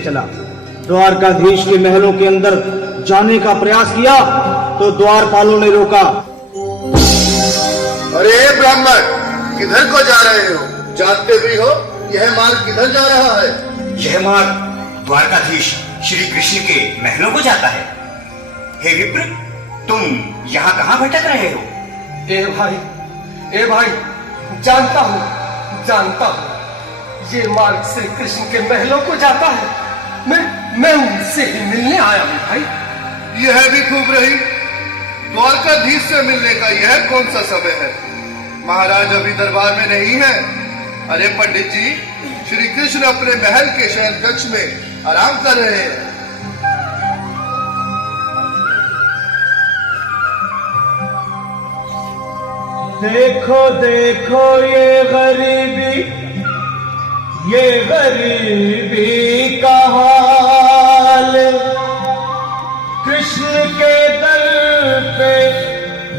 चला। द्वारकाधीश के महलों के अंदर जाने का प्रयास किया तो द्वारपालों ने रोका। अरे ब्राह्मण, किधर को जा रहे हो? जानते भी हो यह मार्ग किधर जा रहा है? यह मार्ग द्वारकाधीश श्री कृष्ण के महलों को जाता है। हे विप्र, तुम यहाँ कहाँ भटक रहे हो? ए भाई, जानता हूँ ये मार्ग श्री कृष्ण के महलों को जाता है। मैं उनसे ही मिलने आया हूँ भाई। यह भी खूब रही। द्वारकाधीश से मिलने का यह कौन सा समय है? महाराज अभी दरबार में नहीं है। अरे पंडित जी, श्री कृष्ण अपने महल के शयन कक्ष में आराम कर रहे हैं। देखो देखो ये गरीबी का हाल, कृष्ण के दर पे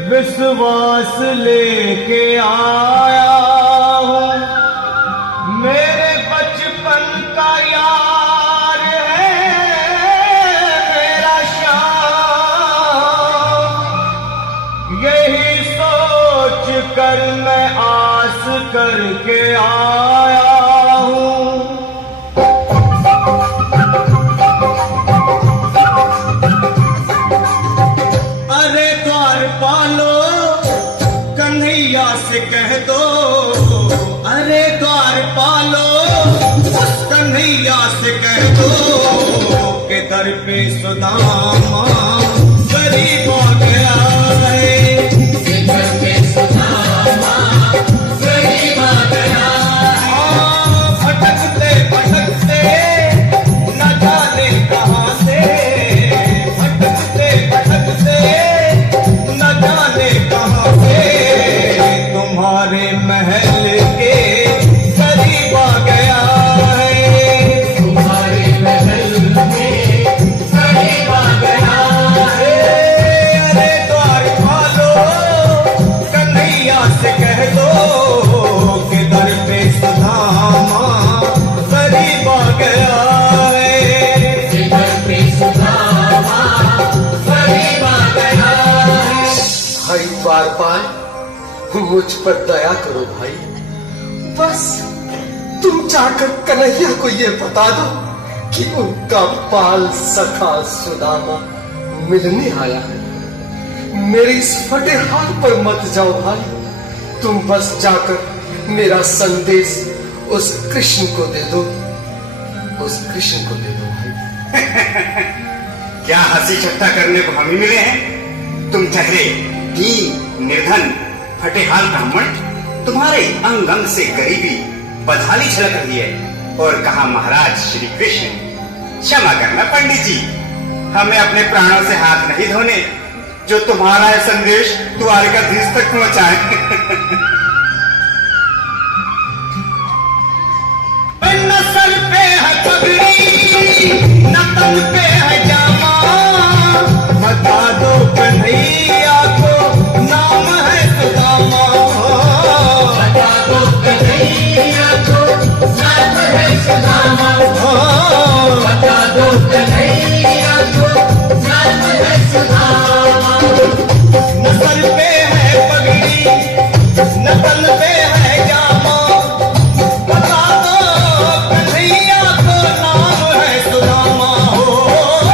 विश्वास लेके आया हूँ। मेरे बचपन का यार है मेरा श्याम, यही सोच कर मैं आस करके आया हूँ। अरे द्वारपालो, कन्हैया से कह दो। अरे द्वारपालो, कन्हैया से कह दो कि दर पे सुदामा गरीब हो गया है। द्वारपाल, मुझ पर दया करो भाई। बस तुम जाकर कन्हैया को ये बता दो कि उनका बाल सखा सुदामा मिलने आया है। मेरे इस फटे हाथ पर मत जाओ भाई। तुम बस जाकर मेरा संदेश उस कृष्ण को दे दो। भाई। क्या हंसी ठट्टा करने को हम ही मिले हैं? तुम ठहरे निर्धन फटेहाल ब्राह्मण, तुम्हारे अंग अंग से गरीबी बदहाली झलक रही है। और कहा महाराज श्री कृष्ण, क्षमा करना पंडित जी, हमें अपने प्राणों से हाथ नहीं धोने जो तुम्हारा है संदेश द्वारकाधीश तक पहुंचाए। न सर पे है पगड़ी, न तन पे है जामा, बता दो कन्हैया को नाम है सुदामा। बता दो कन्हैया को नाम है सुदामा। बता दो कन्हैया को नाम है सुदामा। न सर पे है पगड़ी, न तन पे है जामा, बता दो कन्हैया को नाम है सुदामा।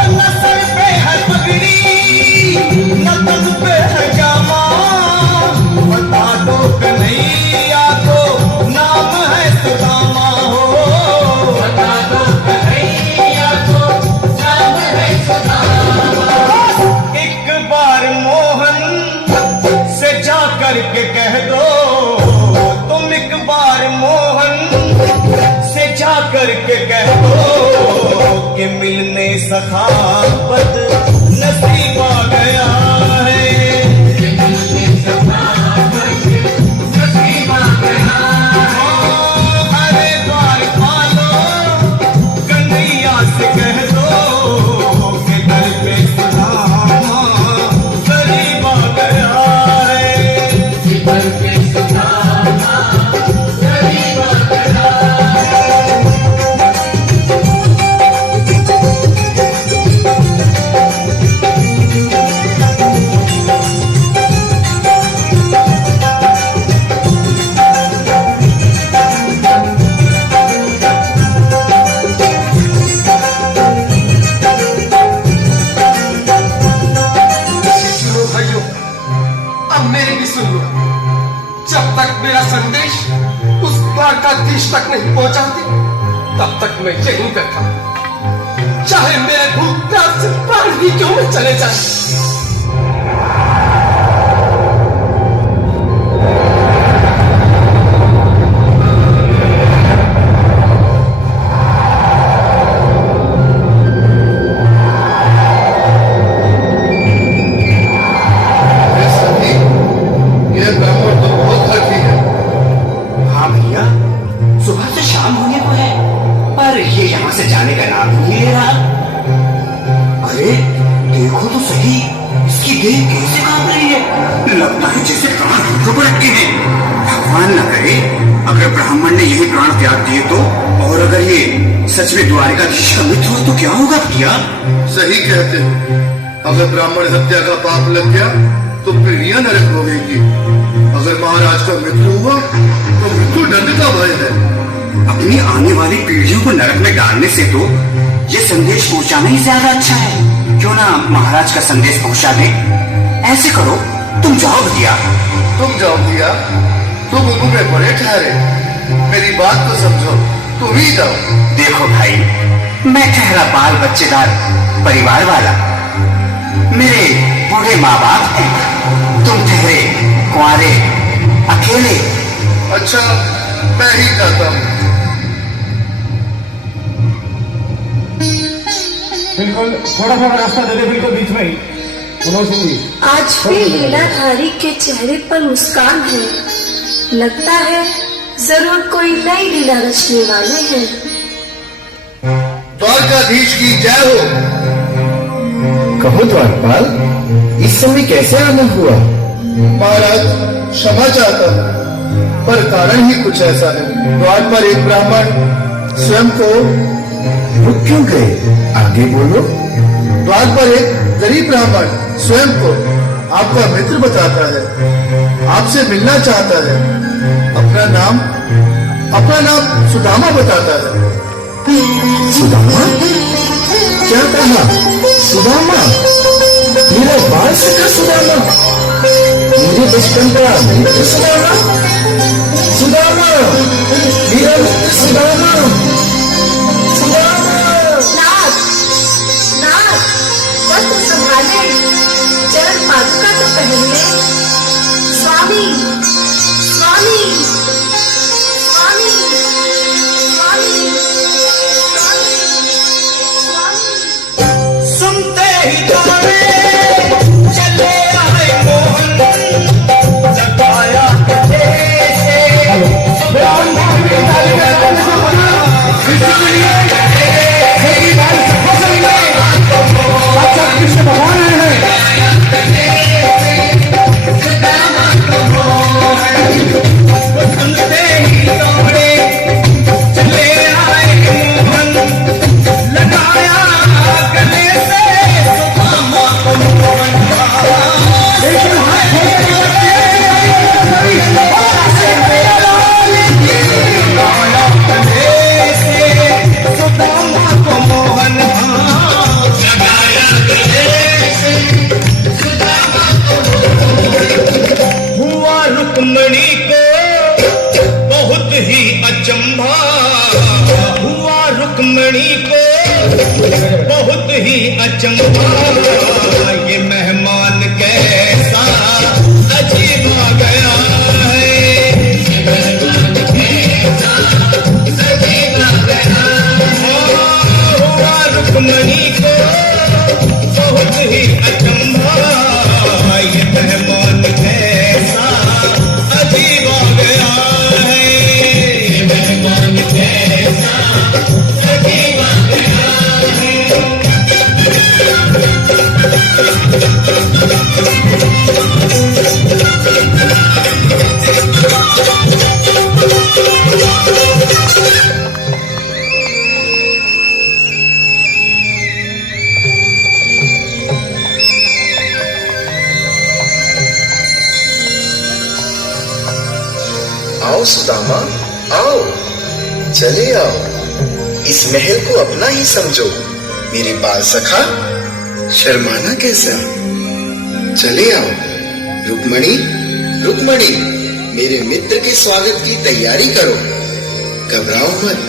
न सर पे है पगड़ी, न तन पे है जामा, बता दो कन्हैया को नाम है सुदामा। बता दो कन्हैया को नाम है सुदामा। एक बार मोहन से जा करके कह दो, तुम एक बार मोहन से जा करके कह दो कि मिलने सखावत नसीब आ गया है। मिलने सखावत नसीब आ गया है। अरे द्वारपालो, कन्हैया से कह दो कि दर पे सुदामा गरीब आ गया है। दर पे सुदामा गरीब आ गया है। तक नहीं पहुंचाती तब तक मैं यहीं बैठा, चाहे मेरे भूख प्यास से प्राण भी क्यों न चले जाए। जाने का नाम ही नहीं ले रहा। अरे देखो तो सही, इसकी देह कैसे कांप रही है, लगता है जैसे प्राण घुटनों पर अटके हैं। भगवान न करे अगर ब्राह्मण ने यही प्राण त्याग दिए तो, और अगर ये सच में द्वारिकाधीश का मित्र हो तो क्या होगा भैया? सही कहते हो, अगर ब्राह्मण हत्या का पाप लग गया तो पीढ़ियां नरक होगी। अगर महाराज का मित्र हुआ तो मृत्यु दंड का भय है। अपनी आने वाली पीढ़ियों को नरक में डालने से तो ये संदेश पहुंचाना ही ज्यादा अच्छा है। क्यों ना महाराज का संदेश पहुंचा दे। ऐसे करो, तुम जाओ भैया। तुम जाओ भैया, तुम उम्र में बड़े ठहरे, मेरी बात तो समझो, तुम ही जाओ। देखो भाई, मैं ठहरा बाल बच्चेदार परिवार वाला, मेरे बूढ़े माँ बाप हैं, तुम ठहरे कुंवारे अकेले। अच्छा, मैं ही जाता हूँ। बिल्कुल, थोड़ा थोड़ा रास्ता दे दे, बिल्कुल बीच में ही। सुनो सिंधी, आज भी लीलाधारी के चेहरे पर मुस्कान है, लगता है जरूर कोई नई लीला रचने वाले हैं। द्वारकाधीश की जय हो। कहो द्वारपाल, इस समय कैसे आना हुआ? महाराज क्षमा चाहता हूँ, पर कारण ही कुछ ऐसा है। द्वार पर एक ब्राह्मण स्वयं को रुक क्यों गए? आगे बोलो। द्वार पर एक गरीब ब्राह्मण स्वयं को आपका मित्र बताता है, आपसे मिलना चाहता है। अपना नाम सुदामा बताता है। सुदामा? क्या कहा? सुदामा? मेरा बाल सखा सुदामा, मेरे बचपन का मित्र सुदामा, सुदामा, मेरा मित्र सुदामा, सुदामा। नाथ, वस्त्र संभाले, चरण पादुका तो पहनले। स्वामी, स्वामी, स्वामी, स्वामी, स्वामी। सुनते ही दौड़े चले आए मोहन, जगाया बहुत ही अचंभा, ये मेहमान कैसा अजीब आ गया है। हुआ रुक्मणी को बहुत ही अचंभा, ये मेहमान कैसा अजीब आ गया है। ये मेहमान कैसा अजीब आ गया है। आओ सुदामा, आओ, चले आओ, इस महल को अपना ही समझो। मेरे बाल सखा, शर्माना कैसा? चले आओ। रुक्मणी, रुक्मणी, मेरे मित्र के स्वागत की तैयारी करो। घबराओ मत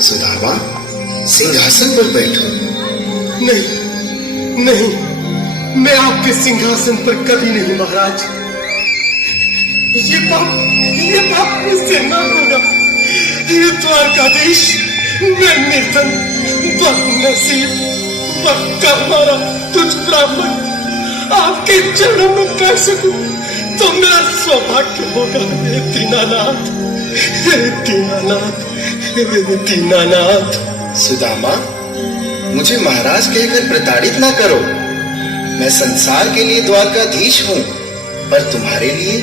सुदामा, सिंहासन पर बैठो। नहीं नहीं, मैं आपके सिंहासन पर कभी नहीं महाराज। ये पाप मुझसे न होगा। ये द्वारकाधीश, मैं निर्धन, बदनसीब, बदकर्मारा तुझ ब्राह्मण आपके चरणों में कह सकूं तो मेरा सौभाग्य होगा। हे दीनानाथ, हे दीनानाथ, हे दीनानाथ। सुदामा, मुझे महाराज कहकर प्रताड़ित ना करो। मैं संसार के लिए द्वारकाधीश हूँ, पर तुम्हारे लिए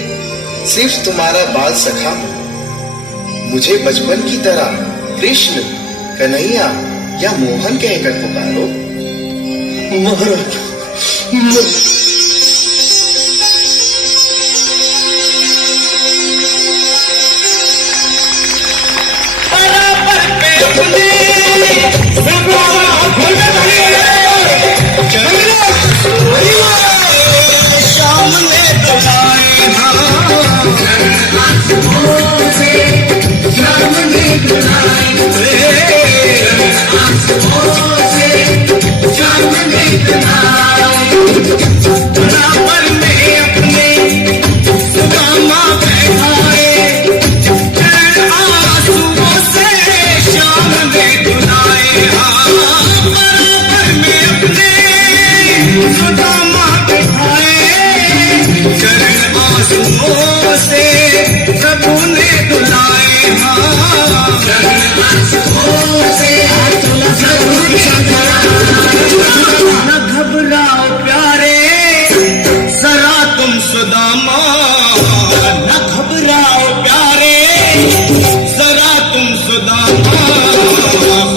सिर्फ तुम्हारा बाल सखा हूँ। मुझे बचपन की तरह कृष्ण, कन्हैया या मोहन कहकर पुकारो। महाराज,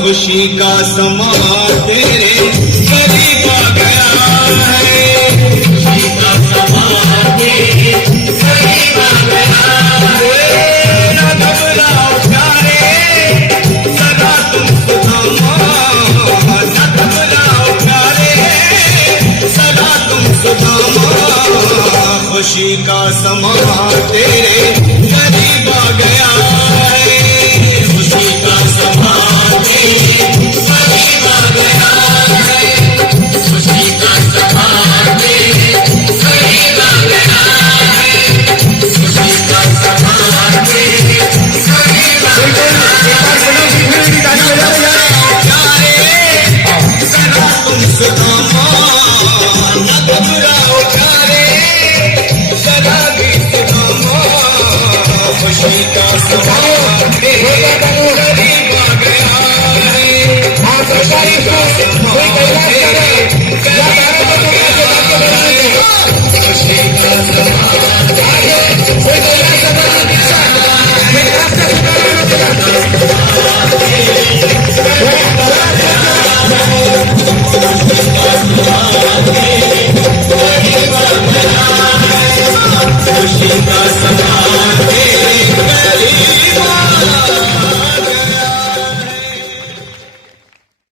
खुशी का समा तेरे करीब आ गया है। खुशी का समा तेरे करीब आ गया है। न घबराओ प्यारे, सदा तुम सुदामा। न घबराओ प्यारे, सदा तुम सुदामा। खुशी का समा तेरे करीब आ गया है। खुशी का समा खुशी का समा